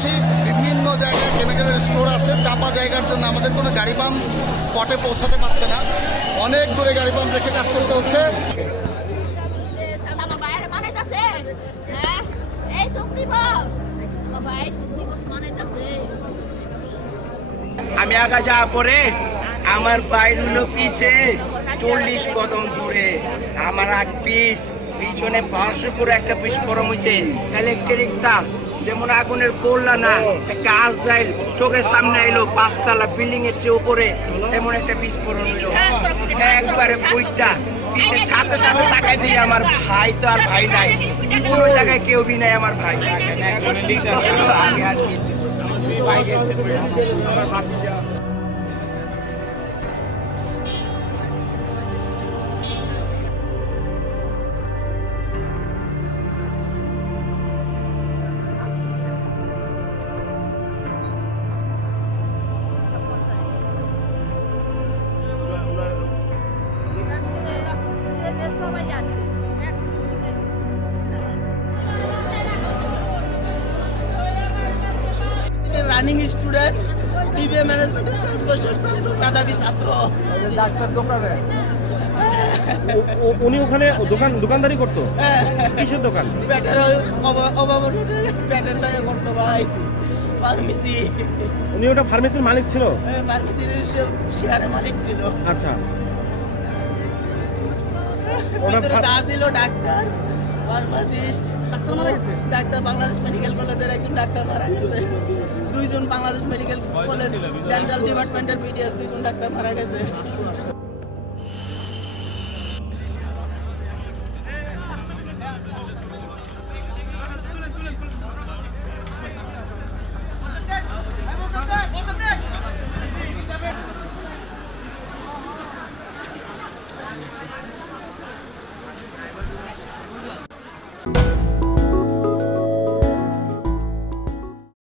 করছি বিভিন্ন জায়গায় কেমিক্যালের স্টোর আছে, চাপা জায়গার জন্য আমাদের কোনো গাড়ি পাম্প স্পটে পৌঁছাতে পারছে না, অনেক দূরে গাড়ি পাম্প রেখে কাজ করতে হচ্ছে। আমি আগা যাওয়া পরে আমার বাইর হলো পিছে 40 কদম দূরে, আমার এক পিস পিছনে 500 করে একটা পিস গরম হয়েছে ইলেকট্রিক তার, যেমন আগুনের পড়লা না কাজ যায় চোখের সামনে এলো, 5 তলা বিল্ডিং এর চেয়ে উপরে তেমন একটা বিস্ফোরণ হলো, একবারে বইটা পিঠের সাথে সাথে তাকাই দিই আমার ভাই তো আর ভাই নাই, কোনো জায়গায় কেউ বি নাই আমার ভাই। আমার বাচ্চা রানিং স্টুডেন্ট বিবিএ ম্যানেজমেন্টের শেষ বছর মেধাবী ছাত্র। ডাক্তার দোকানে উনি ওখানে দোকানদারি করতো? কিসের দোকান? ব্যাটারি করতো ভাই, ফার্মেসি। উনি ওটা ফার্মেসির মালিক ছিল? ফার্মেসির শেয়ারের মালিক ছিল। আচ্ছা, ওটা ছিল ডাক্তার, ফার্মাসিস্ট। ডাক্তার মারা গেছে? ডাক্তার বাংলাদেশ মেডিকেল কলেজের একজন ডাক্তার মারা গেছে, 2 জন বাংলাদেশ মেডিকেল কলেজ ডেন্টাল ডিপার্টমেন্টের পিডিএস 2 জন ডাক্তার মারা গেছে।